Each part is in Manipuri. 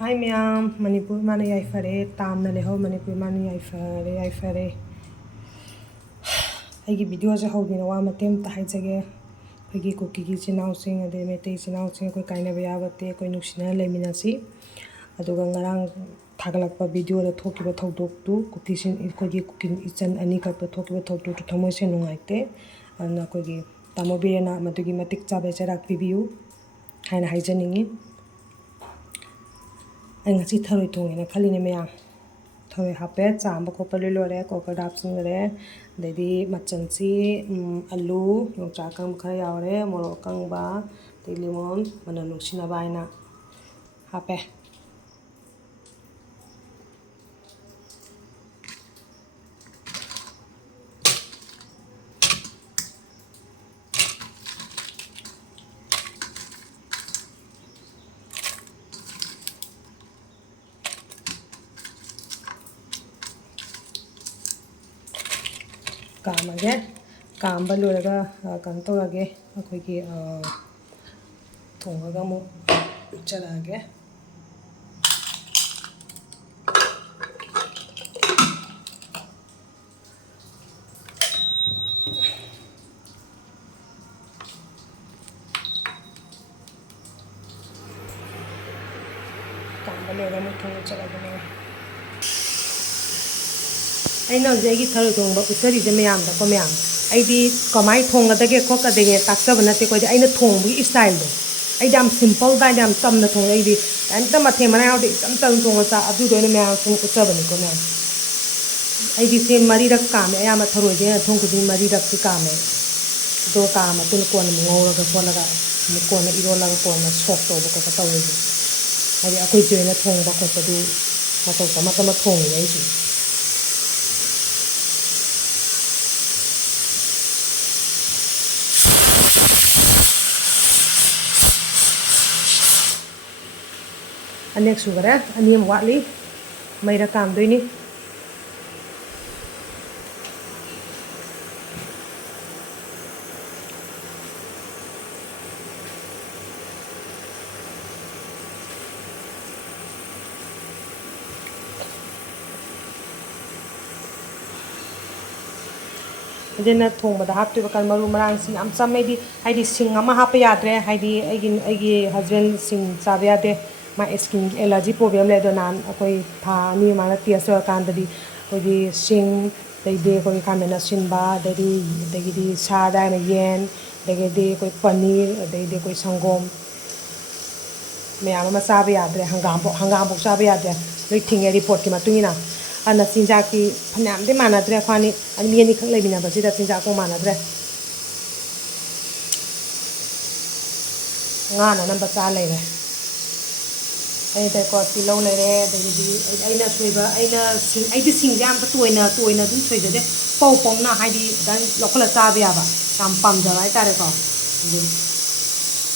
Hi ma'am, Manipur mana yaifare, tamna leho Manipur mana yaifare. Aigi video se hawdina wa matem ta haijage. Aigi cookie gi chinau sing ade mete chinau sing koi kaina bayabate koi nuksina leminasi. Aduga ngarang thagalakpa video da thokiba thodok tu cookie sin koi cooking ichan ani kakpa thokiba thodok tu thamoi se nungaite. Anna koi gi tamobirena madugi matik chabe charak pibiu. Haina haijaningi. Anh ngasi tharoi thongena khalini maya tharoi hape chamba khopa lore kokar dapsingre dedi machanchi alu yongcha kang khara yaure morok kang ba te lemon mana nuksina baina hape kamage kamba loraga kantorage akoigi thongaga mo charage kamba loraga mo thonga charage aina jegi tharu thongba utari je mayam da ko mayam aidi kamai thonga da ge khokka de ge takta banate ko aina thongbi style do ai dam simple ba dam tam na thong aidi anta mathe mana yaw de tam tam thonga sa adu do ne mayam thong utsa bani ko mayam aidi se mari rak ka me ayama tharu je thong ku mari rak ki ka me do ka ma tun ko na ngora ga ko na ga ni ko na iro lang ko na sok to ko ka taw ni ai akoi je na thong ba ko ta du ma to ma thong ni ai Anek sugara aniam watli maira kam doini Dena thong bada hapti bakal maru marang sin am samedi haidi sing ama hapa yadre haidi aigi husband sing sabe ade ma skin allergy problem le do nan akoi tha ni mana tiasa kan dadi koi sing dai koi kamena sin ba dai di sa da na yen dai koi paneer dai koi sangom me ama sabe yadre hangam bo sabe yadre loi thinge report ki matungina ana sinja ki phanam de manadre khani ani mi ani khang leibina ba sida sinja ko manadre nga na number cha leire ai dai ko ti lo leire dai di aina suiba aina sing ai di sing jam ta toina dum soi de pau pong na hai di dan lokala cha ba ba kam pam ja ai tare ko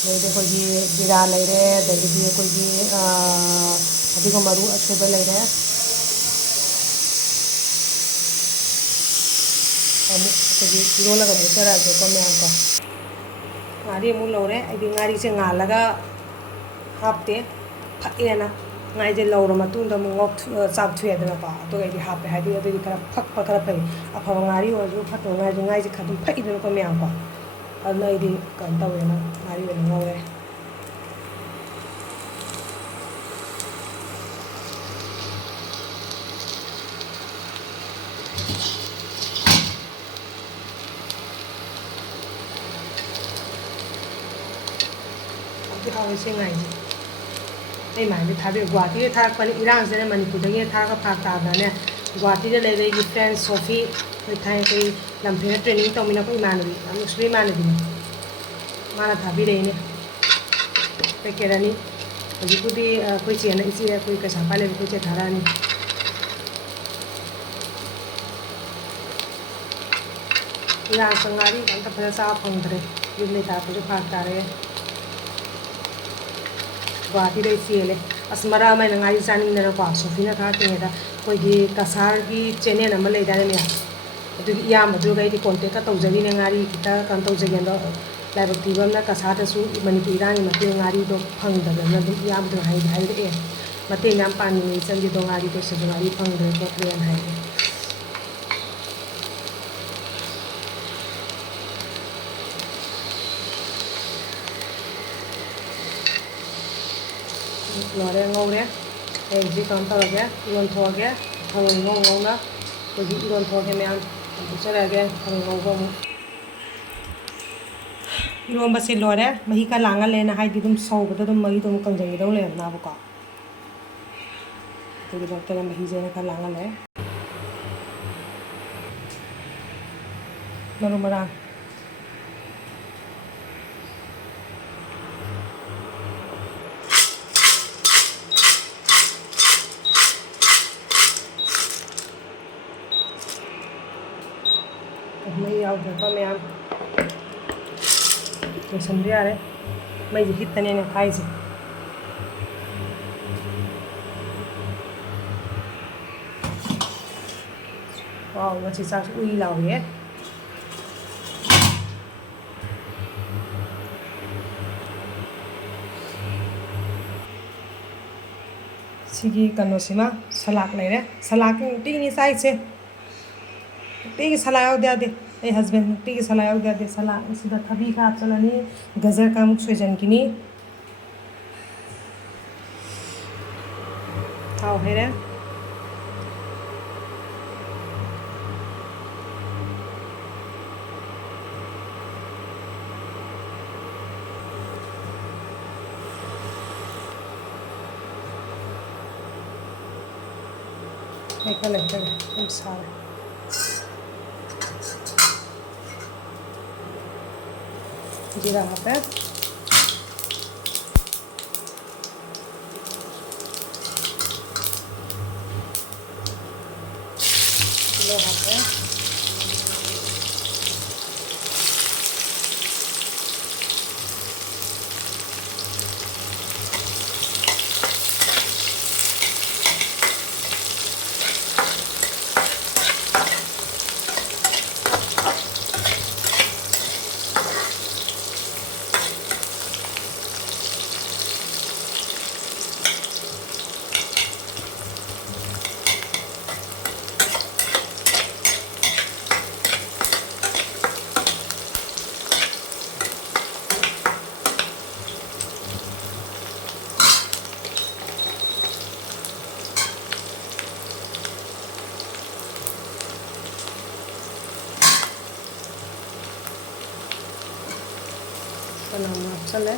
leire ko ji jira leire dai di ko ji abi ko maru aseba leire jadi irola ga mutara je ko me anta ngari mu lore ai ngari se ngalaga hapte phakena ngai je lawra matung da mu ngok chap thue da ba to ai hape hai di adi kara phak kara pai apha ngari o ju phato ngai je khadum phai da ko me anta anai di kan tawe na ngari we ngore Hawai ngai ai mai ni thabe Guwahati tharak pani irang se Manipur da ge tharaka phak ta da ne Guwahati de le gi friend Sophie koi thai koi lamphina training to mina koi manwi am sri manwi mana thabi re ne pekerani ji pudi koi chena isi re koi ka sapa le koi che tharani irang sangari kan ta phara sa phangdre yune ta ko phak ta re Guwahati dai siele asmara mai na ngai saning na ko Sophina ka ke da koi gi kasar gi chene na malai da ne adu ya madu gai di contact ka tawjani ne ngari kita kan tawjagen do lai bak tibam na kasar da su Manipur irani na ke ngari do phang da na du ya madu hai de ꯃꯇꯦꯡ ꯌꯥꯝ ꯄꯥꯡꯅꯤꯡꯉꯤ ꯏꯆꯟꯒꯤꯗꯣ ꯉꯥꯔꯤꯗꯣ ꯁꯤꯁꯨ ꯉꯥꯔꯤ ꯐꯪꯗ꯭ꯔꯦ ꯈꯣꯠꯇ꯭ꯔꯦꯅ ꯍꯥꯏꯌꯦ ꯂꯣꯏꯔꯦ ꯉꯧꯔꯦ ꯍꯧꯖꯤꯛ ꯀꯩꯅꯣ ꯇꯧꯔꯒꯦ ꯏꯔꯣꯟꯊꯣꯛꯑꯒꯦ ꯊꯔꯣꯏ ꯉꯧꯅ ꯍꯧꯖꯤꯛ ꯏꯔꯣꯟꯊꯣꯛꯑꯒꯦ ꯃꯌꯥꯝ ꯍꯥꯞꯆꯔꯛꯑꯒꯦ ꯊꯔꯣꯏ ꯉꯧꯕ ꯑꯃꯨꯛ ꯏꯔꯣꯟꯕꯁꯤ ꯂꯣꯏꯔꯦ ꯃꯍꯤ ꯈꯔ ꯂꯥꯡꯍꯜꯂꯦꯅ ꯍꯥꯏꯗꯤ ꯑꯗꯨꯝ ꯁꯧꯕꯗ ꯑꯗꯨꯝ ꯃꯍꯤꯗꯣ ꯑꯗꯨꯝ ꯀꯪꯁꯤꯟꯈꯤꯗꯧ ꯂꯩꯔꯝꯅꯦꯕꯀꯣ ꯑꯗꯨꯒꯤꯗꯃꯛꯇ ꯃꯍꯤꯁꯦ ꯑꯩꯅ ꯈꯔ ꯂꯥꯡꯍꯜꯂꯦ ꯃꯔꯨ ꯃꯔꯥꯡ ꯃꯩ ꯌꯥꯎꯗ꯭ꯔꯦꯀꯣ ꯃꯌꯥꯝ ꯂꯣꯏꯁꯟꯕ ꯌꯥꯔꯦ ꯃꯩꯁꯦ ꯍꯤꯠꯇꯅꯦ ꯑꯩꯅ ꯈꯥꯏꯁꯦ ꯋꯥꯎ ꯉꯁꯤ ꯆꯥꯛꯁꯨ ꯎꯏ ꯂꯥꯎꯏꯍꯦ ꯁꯤꯒꯤ ꯀꯩꯅꯣꯁꯤꯃ ꯁꯂꯥꯛ ꯂꯩꯔꯦ ꯁꯂꯥꯛꯀꯤ ꯅꯨꯡꯇꯤꯒꯤꯅꯤ ꯆꯥꯏꯁꯦ ꯅꯨꯡꯇꯤꯒꯤ ꯁꯂꯥꯛ ꯌꯥꯎꯗ ꯌꯥꯗꯦ ꯑꯩ ꯍꯁꯕꯦꯟ ꯅꯨꯡꯇꯤꯒꯤ ꯁꯂꯥꯛ ꯌꯥꯎꯗ ꯌꯥꯗꯦ ꯁꯂꯥꯛ ꯑꯁꯤꯗ ꯊꯕꯤ ꯈꯔ ꯍꯥꯞꯆꯤꯜꯂꯅꯤ ꯒꯖꯔ ꯈꯔꯃꯨꯛ ꯁꯣꯏꯖꯟꯈꯤꯅꯤ ꯊꯥꯎ ꯍꯩꯔꯦ ꯈꯔ ꯂꯩꯇ꯭ꯔꯒ ꯑꯗꯨꯝ ꯁꯥꯔꯦ ꯖꯤꯔꯥ ꯍꯥꯞꯄꯦ ꯇꯤꯜꯍꯧ ꯍꯥꯞꯄꯦ ꯆꯅꯝ ꯍꯥꯞꯆꯜꯂꯦ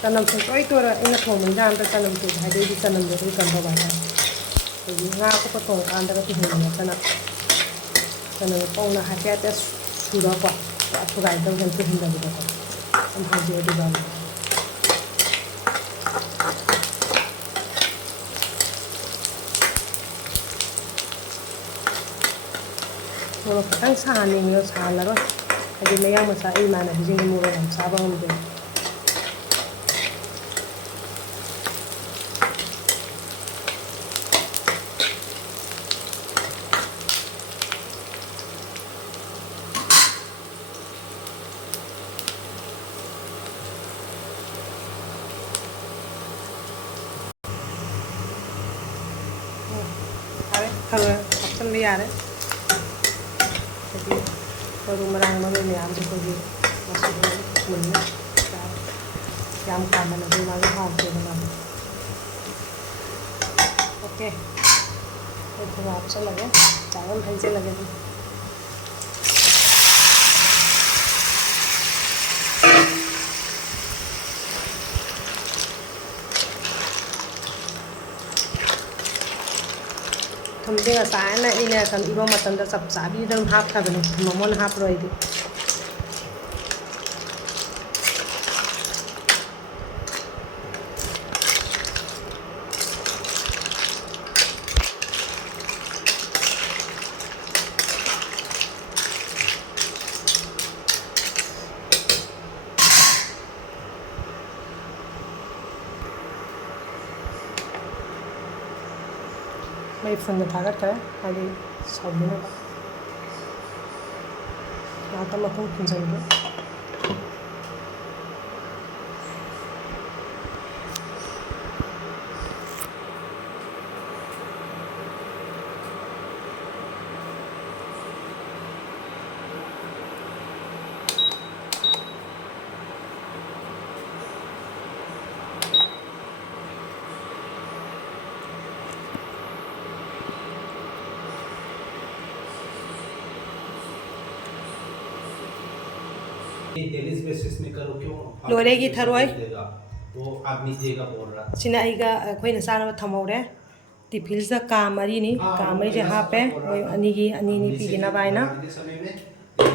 ꯆꯅꯝ ꯁꯨꯡꯇꯣꯏ ꯇꯣꯏꯔꯣꯏ ꯑꯩꯅ ꯊꯣꯡꯕ ꯏꯟꯖꯥꯡꯗ ꯆꯅꯝ ꯇꯣꯏ ꯍꯥꯏꯗꯤ ꯑꯩꯗꯤ ꯆꯅꯝꯁꯦ ꯑꯗꯨꯝ ꯀꯩꯅꯣ ꯇꯧꯕ ꯍꯥꯏꯇꯥꯔꯦ ꯑꯩꯈꯣꯏꯒꯤ ꯉꯥ ꯑꯇꯣꯞꯄ ꯊꯣꯡꯉꯀꯥꯟꯗꯒ ꯇꯤꯜꯍꯟꯕꯅꯦ ꯆꯅꯝ ꯄꯧꯅ ꯍꯥꯏꯐꯦꯠ ꯁꯨꯔꯒꯀꯣ ꯄꯨꯔꯥ ꯊꯨꯒꯥꯏꯗꯧ ꯍꯦꯟ ꯇꯣꯏꯍꯟꯗꯕꯤꯗꯀꯣ ꯌꯥꯝ ꯍꯥꯎꯖꯩ ꯑꯗꯨꯒ ꯃꯣꯔꯣꯛ ꯈꯤꯇꯪ ꯁꯥꯍꯟꯅꯤꯡꯉꯦ ꯁꯥꯍꯜꯂꯔꯣꯏ ꯍꯥꯏꯗꯤ ꯃꯌꯥꯡ ꯃꯆꯥ ꯑꯩ ꯏꯃꯥꯟꯅꯕꯤꯁꯤꯡꯒꯤ ꯃꯣꯔꯣꯛ ꯌꯥꯝ ꯆꯥꯕ ꯉꯝꯗꯦ ꯌꯥꯔꯦ ꯊꯔꯣꯏ ꯍꯥꯞꯆꯤꯟꯕ ꯌꯥꯔꯦ ꯍꯥꯏꯗꯤ ꯃꯔꯨ ꯃꯔꯥꯡ ꯃꯔꯣꯏ ꯃꯌꯥꯝꯁꯦ ꯑꯩꯈꯣꯏꯒꯤ ꯃꯁꯤꯗ ꯃꯨꯟꯅ ꯌꯥꯔꯦ ꯌꯥꯝ ꯀꯥꯝꯃꯜꯂꯁꯨ ꯃꯥꯁꯨ ꯍꯥꯎꯇꯦꯗꯅ ओके थोड़ा अच्छा लगे चावल भैसे लगे थे थुमसे ngसाꯏꯅ ꯑꯩꯅ ꯀꯟ ꯏꯔꯣ ꯃꯇꯝꯗ ꯆꯞ ꯆꯥꯕꯤꯗ ꯑꯗꯨꯝ ꯍꯥꯞꯈ꯭ꯔꯕꯅꯤ ꯊꯨꯝ ꯑꯃꯨꯛ ꯍꯥꯞꯄꯔꯣꯏꯗꯤ ꯃꯩ ꯐꯨꯟꯗ ꯊꯥꯒꯠꯈ꯭ꯔꯦ ꯍꯥꯏꯗꯤ ꯁꯧꯅꯅꯕ ꯉꯥꯛꯇ ꯃꯈꯨꯝ ꯈꯨꯝꯖꯤꯟꯒꯦ डेली बेसिस में करो क्यों लोरेगी थरोय वो आदमी देगा बोल रहा सिना आइगा अखोइना चानब थमौरे टिफिल्स का मरी नि का मई जे हापे मोय अनिगी अनिनी पीगिना बायना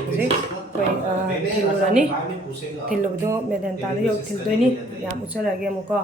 जे कोई थिलुरानी थिलुबदो मेदन ताले यो थिलदोइनी याम उचलागे मुको